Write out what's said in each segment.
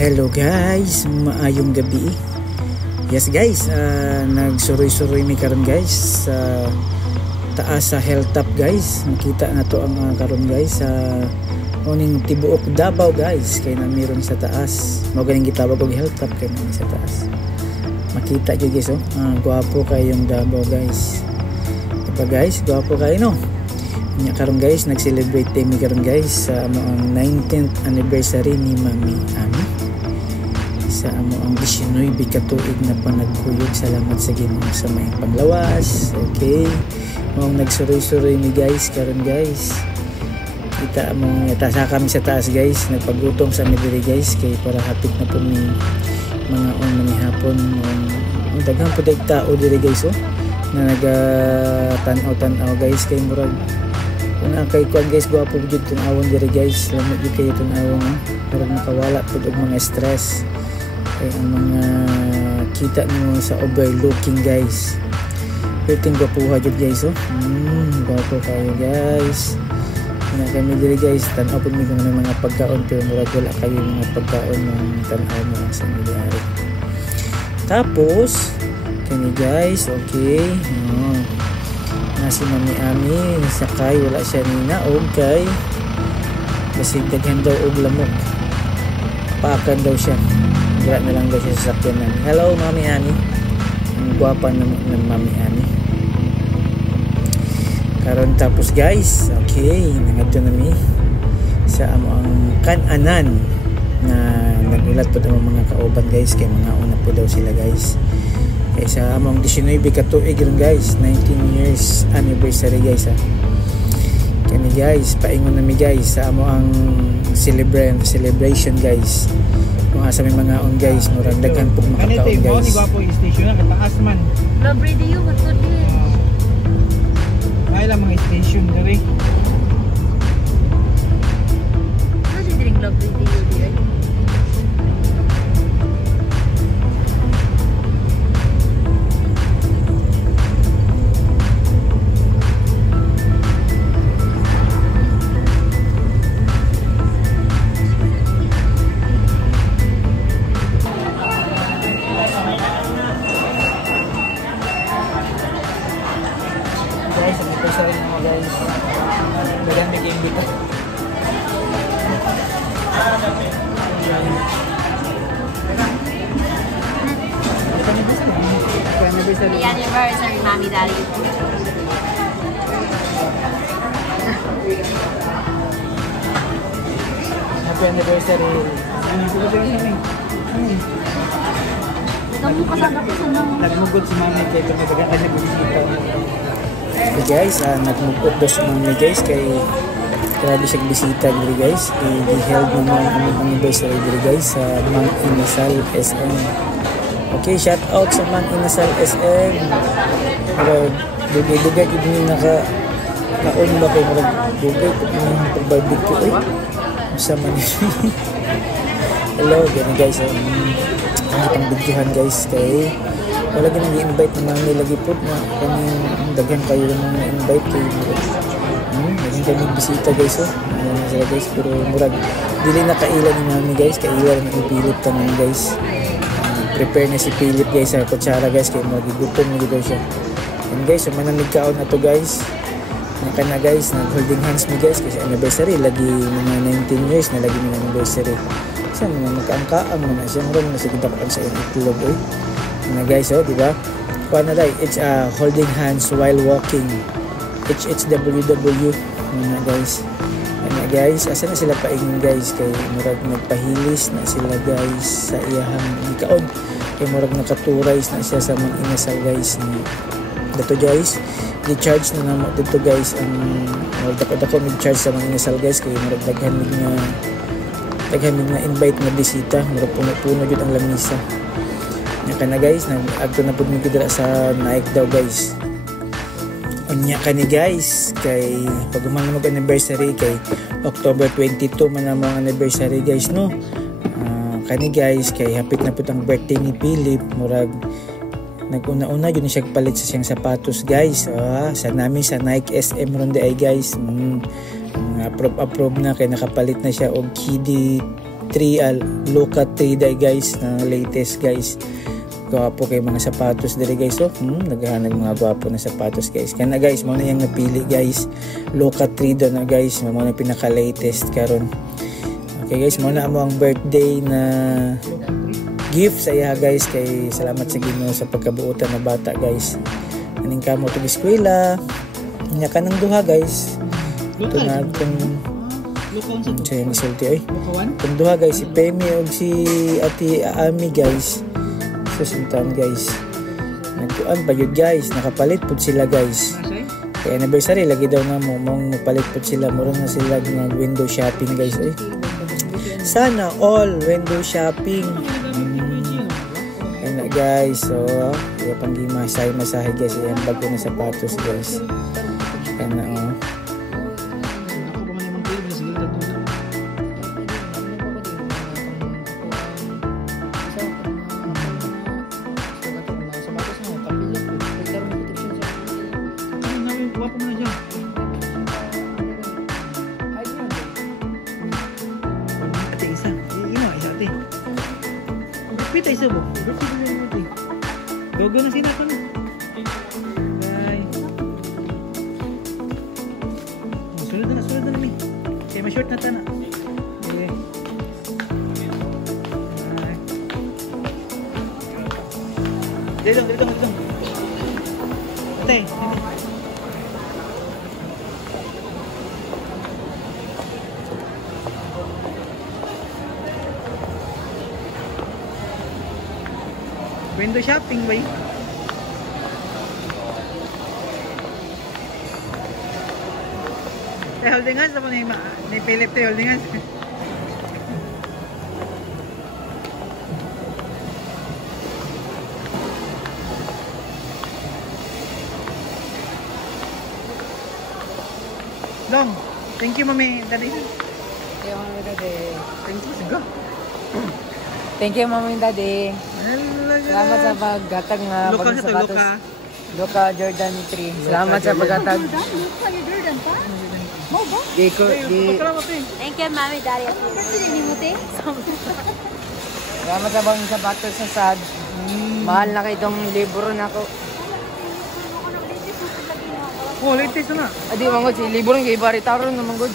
Hello guys, maayong gabi. Yes guys, nagsuroy-suroy mi karon guys sa taas sa hilltop guys. Makita na to ang karon guys sa oning tibuok Davao guys, kay na meron sa taas. Mao ganing gitawag og hilltop kay na sa taas. Makita jud guys gwapo kayong Davao guys. Diba guys, gwapo kayo no. Nya karon guys, nag-celebrate mi karon guys sa ang 19th anniversary ni Mami Ami. Sa ang 19 katuig na panagkuyog. Salamat sa Ginoo sa may panglawas. Okay, mong nagsuroy-suroy mi guys karon guys. Kita mo tasa kami sa taas guys, nagpagutom sa midiri guys kay para hapit na po ni mga manihapon ang daghang pud tao diri guys na naga-tanaw guys kay murag una kay kuan guys, gwapo jud tunawon diri guys. Lamot jud kayo tunawon murag makawala pud og mga stress. Ang mga kita nyo sa overlooking guys, pwedeng gwapuha dyan guys gwapo kayo guys na kami diri guys. Tanaw po may mga pagkaon pero murag wala kayo mga pagkaon ng tanaw mo sa milyari. Tapos kami guys, okay na si Mami Ami sakay, wala siya nina okay kasi daghan daw og lamok, paakan daw siya. Gira na lang daw siya sa sakyanan. Hello Mami Ani. Ang gwapa ng Mami Ani. Karon tapos guys, okay, nangadto na mi sa ang kan-anan na nagulat po ang mga kauban guys kay mga una po daw sila guys. Kay sa among 19 katuig ron guys, 19 years anniversary guys Kani guys, paingon na mi guys sa among celebration guys. Mga sa may mga on guys, murag daghan pug makakaon guys. Kanito gwapo yung station na kataas man. Love radio katod din. Ay lang mga station diri. Ano din love radio diri? Happy anniversary, Mommy, Daddy. Happy anniversary. Nagmugod si Mami kay kami baga nagbisita. Okay guys, nagmugod daw si Mami guys kay grabe siyang bisita diri guys. I-held naman ang anniversary diri guys sa Mang Inasal SM. Okay, shout out sa Mang Inasal SM. Dugay-dugay ko din naka-on ba kayo marag dugay ko din yung pag-barbecue sa Manila. Hello, gano'n guys. Ang itang videohan guys kay wala ganang i-invite ng Mami lagi po na kaming daghan kayo lang na-invite kayo. Naging kami bisita guys sila guys, pero murag dili na kaila ni Mami guys, kaila na ipilit tanan guys. Prepare na si Philip guys sa kutsara guys kay magigutom na daw siya. And guys, so manamig kaon na to guys. Naka na guys, nag-holding hands mi guys kasi anniversary lagi mga 19 years na lagi ng anniversary. Kasi mga magkaangkaang mo na siya, marunong na sige dapat sa itlog na guys di ba? Kuha na dahil, it's holding hands while walking. HHWW na guys. Ano guys, asa na sila paingin guys kay murag nagpahilis na sila guys sa iyahang ikaon kay murag nakaturais na siya sa Mang Inasal guys dito guys. Di-charge na naman dito guys ang dapat ako mag-charge sa Mang Inasal guys kay murag daghan na invite na bisita, murag puno-puno jud ang lamisa. Nya kana guys, nag-agto na pud mi dira sa Nike daw guys. Unya kani guys kay pag mag anniversary kay October 22 man ang mga anniversary guys no. Kani guys kay hapit na pud ang birthday ni Philip, murag naguna-una yun siya palit sa siyang sapatos guys. Sa namin sa Nike SM ronde ay guys. Approve na kay nakapalit na siya og KD Luka 3 day guys na latest guys. Gwapo kay mga sapatos diri guys. So naghahanap mga gwapo na sapatos guys. Kaya na guys, mo na yung napili guys. Luka 3 do na guys, mo na pinaka latest karon. Okay guys, mo na mo ang birthday na gift sa iya guys, kay salamat sa Ginoo sa pagkabuotan na bata guys. Aning kamo to eskwela. Nya kanang duha guys. Tungod kung siya yung isulti ay. Kung duha guys, si Pemi o si Ate Ami guys. Susuntan guys. Nagkuan pa yun guys. Nakapalit po sila guys. Kaya anniversary, lagi daw nga mo. Mong palit po sila. Murong na sila ng window shopping guys. Ay. Sana all window shopping. Ayun na guys. So, kaya pang masahe guys. Ayan, bago na sapatos guys. Ayan na oh. Pita isa mo. Gogo na sila ko na. Bye. Sulod na mi. Kaya ma-short na ta na. Okay. Bye. Dito. Ate. Window shopping ba yun? Holding hands ako ni Philip tayo, holding hands. Long, thank you mami, daddy. Thank you, Mami Daddy. Thank you, go. Thank you, Mami Daddy. Salamat sa paggatag na Luka bagong sa sapatos. Luka Jordan 3. Salamat sa paggatag. Luka yung Jordan pa? Mau ba? Thank you, Mami Daddy. Kasi hindi mo te? Salamat sa bagong sapatos sa sad. Mahal na kayo itong libro na ako. Oh, latest na. Adi, manggod si libro ng kay Baritaron na manggod.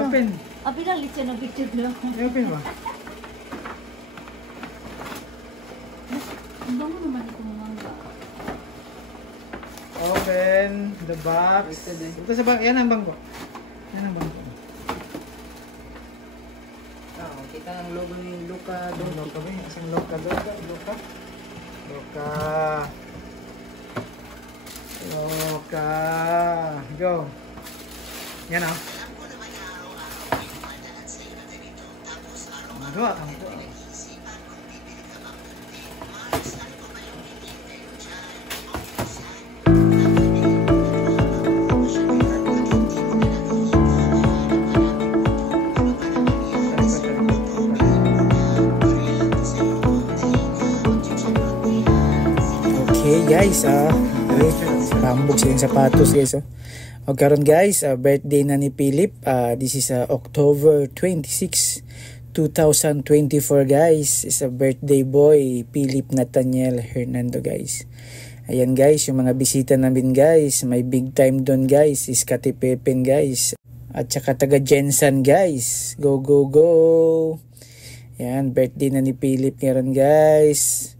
Open. Apilang litsa ng picture lang. Open ba? Ang bango naman ito mga mangga. Open the box. Ito sa bangko. Yan ang bangko. Kita ang logo ni Luka. Loka ba? Isang Loka. Go. Yan ah. Dua. Okay guys, rambog silang sapatos guys. O karon guys, birthday na ni Philip. This is October 26, 2024 guys. Is a birthday boy, Philip Nathaniel Hernando guys. Ayan guys, yung mga bisita namin guys, may big time doon guys, is Kati Pepin guys. At saka taga Jensen guys. Go. Ayan, birthday na ni Philip ngayon guys.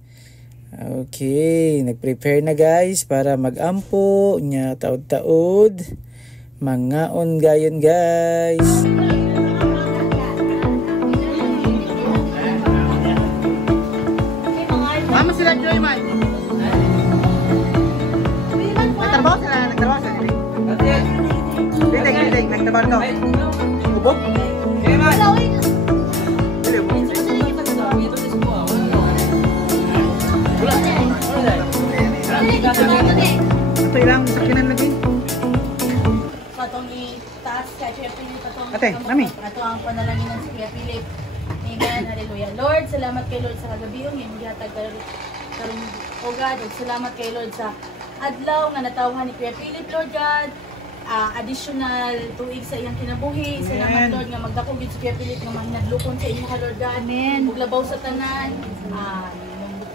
Okay, nag-prepare na guys para mag-ampo nya taod-taod. Mangaon gayon guys. Mama sila Joy man. Ay, taban ko. Ubog? Ito ilang sakinan lagi. Sa itong itaas kay Kuya Philip atong Ate, nami. ato ang panalangin ng si Kuya Philip. Amen. Hallelujah. Lord, salamat kay Lord sa kagabiyong yung gihatag karong o God. Ug salamat kay Lord sa adlaw nga natawhan ni Kuya Philip, Lord God. Additional tuig sa iyang kinabuhi. Salamat Amen. Lord nga magdako gid si Kuya Philip nga mahinadlokon sa inyo Lord God. Amen. Ug labaw sa tanan.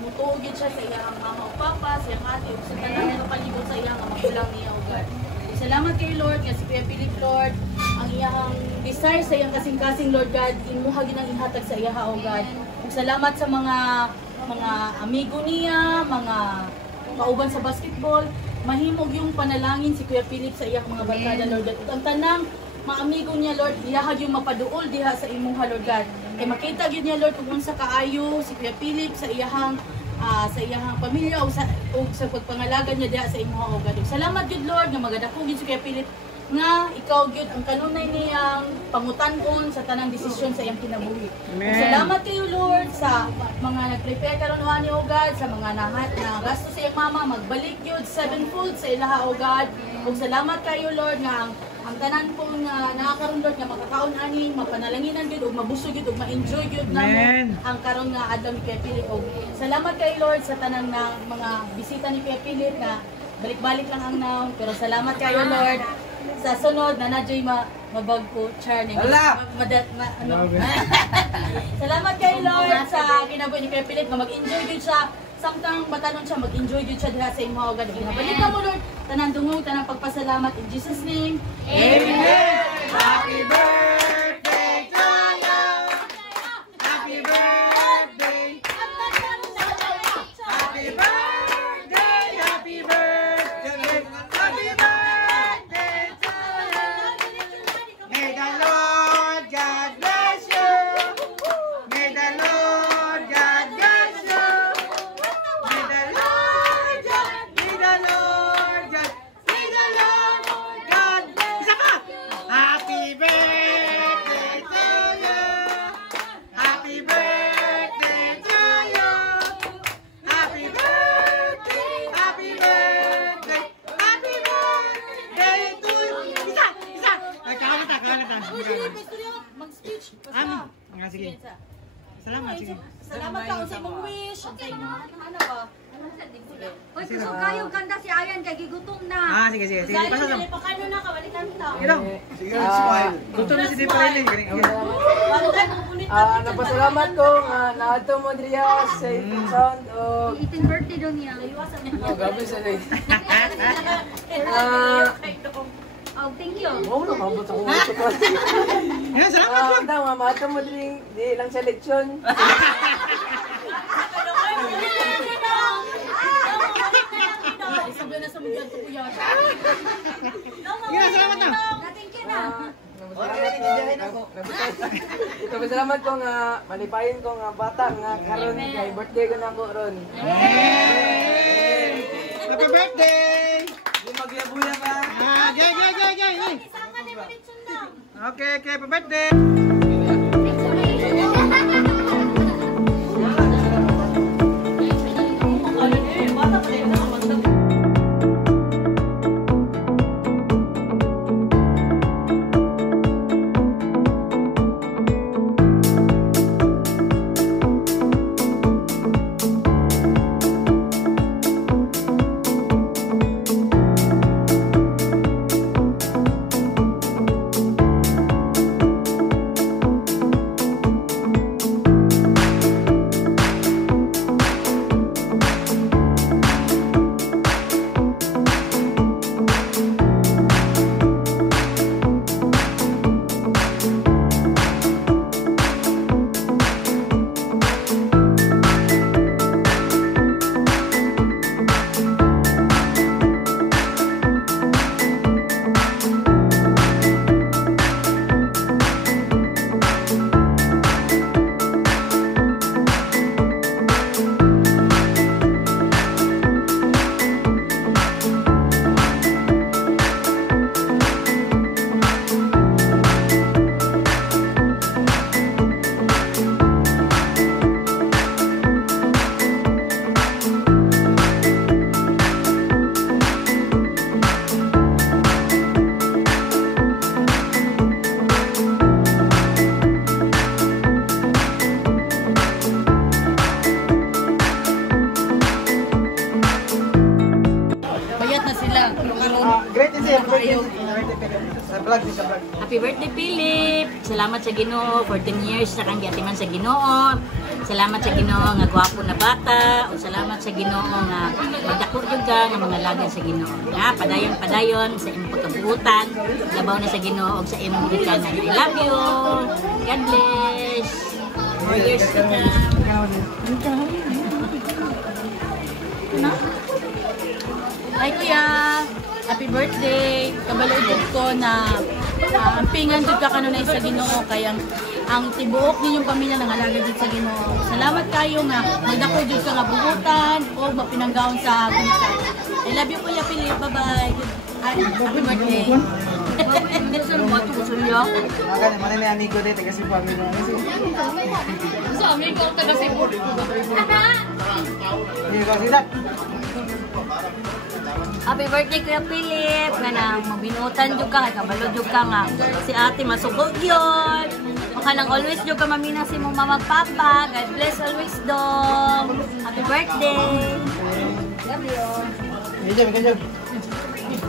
Mutugid siya sa iyang mama o papa, sa iyang ate, ug sa tanan nga palibot sa iyang magulang niya o God. Salamat kay Lord nga si Kuya Philip, Lord, ang iyang desire sa iyang kasing-kasing Lord God, imuha ginang ihatag sa iya o God. Ug salamat sa mga amigo niya, mga kauban sa basketball, mahimog yung panalangin si Kuya Philip sa iyang mga barkada Lord God. Ug ang tanang mga amigo niya Lord, iyahag yung mapaduol diha sa imuha Lord God. Kay makita gyud niya Lord kung unsa kaayo si Kuya Philip sa iyang pamilya o sa pagpangalaga niya diha sa imuha o God. Salamat gyud Lord nga magadako gyud si Kuya Philip nga ikaw gyud ang kanunay niyang pangutan-on sa tanang desisyon sa iyang kinabuhi. Salamat kayo Lord sa mga nag-prepare karon ani o God, sa mga gasto sa iyang mama magbalik gyud sevenfold sa ilaha o God. Ug salamat kayo Lord nga ang tanan po nga nakakaroon Lord nga makakaon ani mapanalanginan gyud ug mabusog gyud ug ma-enjoy gyud namo ang karon nga adlaw ni Kuya Philip. Ug salamat kay Lord sa tanan ng mga bisita ni Kuya Philip na balik-balik lang ang naon, pero salamat kayo Lord sa sunod na nadyo'y mabagko charning. Salamat kay Lord sa kinabuhi ni Kuya Philip nga mag-enjoy gyud siya. Samtang batanon siya, mag-enjoy gyud siya diha sa imong God. Ginabalik ka mo Lord, tanan dungog, tanang pagpasalamat in Jesus name. Amen. Happy birthday to you. Happy birthday. Happy birthday. Happy birthday. Happy birthday to you. May the Lord God bless you. May the Lord God bless you. May the Lord God, may the Lord God, may the Lord God. Isa pa! Happy birthday to you. Happy birthday to you. Happy birthday, happy birthday, happy birthday to you. Isa! Isa! Ay, kakakata. Mag-speech. Nga, sige. Salamat, sige. Salamat ka sa imong wish. Sa imong ano ba? Uy, kusog kayo ganda si Ayan kay gigutom na. Sige. Sige, Dahil pasa lang. dili pa kayo na kabalikan ta. Ito. Gutom na si Di Pareling. Balikan mo ulit. Napasalamat ko nga naato mo diriya sa itong sound o Itin birthday daw niya. Iwasan niya. gabi sa day. Oh, thank you. Oo na mabot ako gusto ko. Yan, salamat. Daw nga maato mo diri di lang sa leksyon. Sabi na sa mga to kuya. Yan, salamat na. Thank you na. Salamat ko nga malipayin ko nga bata nga karon kay birthday ko na ko ron. Happy birthday! Di maglabuya ka. Gay. Okay, happy birthday! Happy birthday, Philip! Salamat sa Ginoo. 14 years na kang giatiman sa Ginoo. Salamat sa Ginoo nga gwapo na bata. O salamat sa Ginoo nga magdako jud ka nga mga lagay sa Ginoo. Ha, padayon sa imong pagkabuutan. Labaw na sa Ginoo ug sa imong gikan. I love you. God bless. More years to come. Hi Kuya! Happy birthday! Kabalo ko na ampingan jud ka kanunay sa Ginoo kay ang tibuok ninyong pamilya nangalaga jud sa Ginoo. Salamat kayo nga magdako jud ka nga buhutan o mapinanggawon sa gunita. I love you Kuya Philip. Bye-bye. Happy birthday. Sino mo ito gusto niyo? Mana may amigo dito kasi pamilya. Sa amigo taga Cebu. Hindi ko sila. Happy birthday Kuya Philip. Nga na mabinutan jud ka, kabalo jud ka nga. Si ate masugod yun. Maka nang always jud ka mamina si mong mama papa. God bless always dong. Happy birthday. Love you. Ganyan.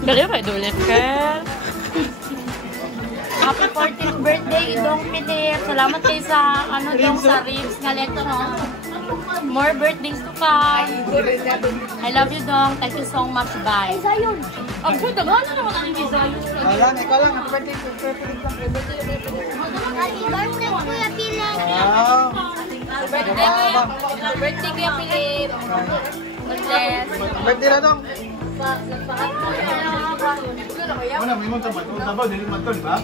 Dali ba dulit ka? Happy 14th birthday Dong Philip. Salamat kayo sa dong sa ribs nga leto no. More birthdays to come. I love you Dong. Thank you so much. Bye. Sayon. Ang good naman naman ang Isayon. Ikaw lang. Happy birthday. Happy birthday Kuya Philip. Wow. Birthday Kuya. Birthday Kuya Philip. God bless. Birthday na dong. Wala, may mga tabaw, dili man to, di ba?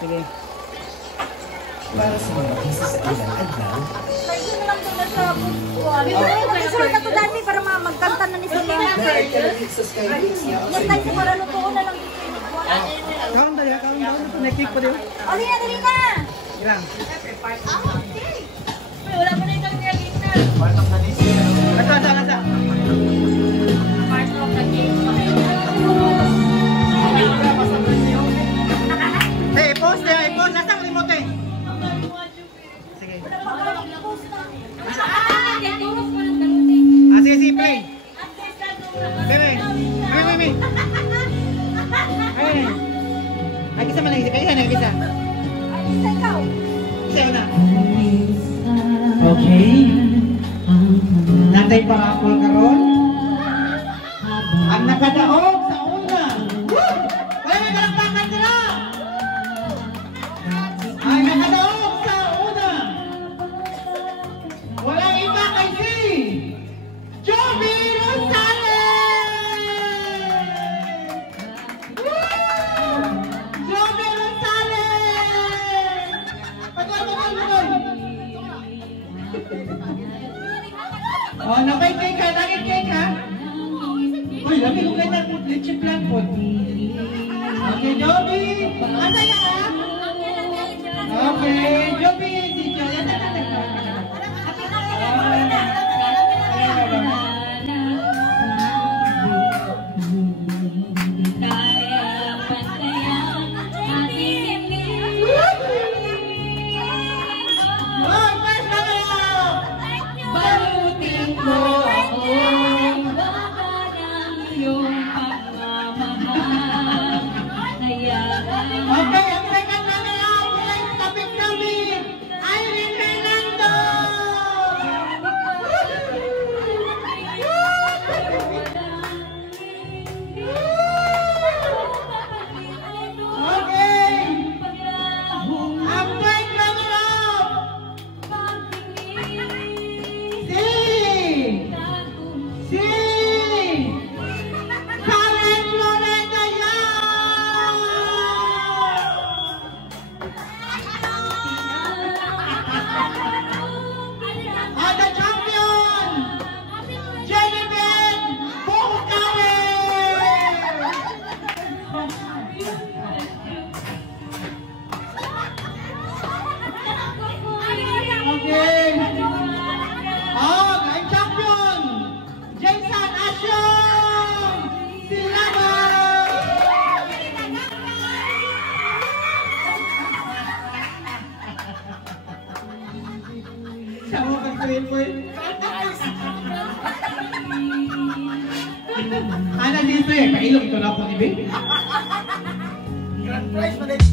Sige. Sir, natudaan mi para magkanta na ni sila. Yes, tayo para lutuon na lang. Kaon dali, kaon. May cake pa din. Dali na. Ilang. Wala mo na yung nag-reagin na. Nasa. Part of the game. Hey, post there, post. Nasa ang remote eh. Sige. Sige, play. Sige. Ay, kisa man lang. Kaya na, kisa. Kisa na. Okay. Natay para ako karon. Ang nakadaog sa una. Wala may kalakpakan sila. Ang nakadaog sa una. Walang iba kay si Joby Rosales! Joby Rosales! Pagod! Oh, napay cake ha? Naging cake ha? Uy, lagi ko kayo na leche plan po. Okay, Joby! Asa yan ha? Okay, Joby! Si Joby! Okay, ang second runner-up ay topic namin, Irene Fernando! Ana dito eh, kailog ito na po ni Babe. Grand prize,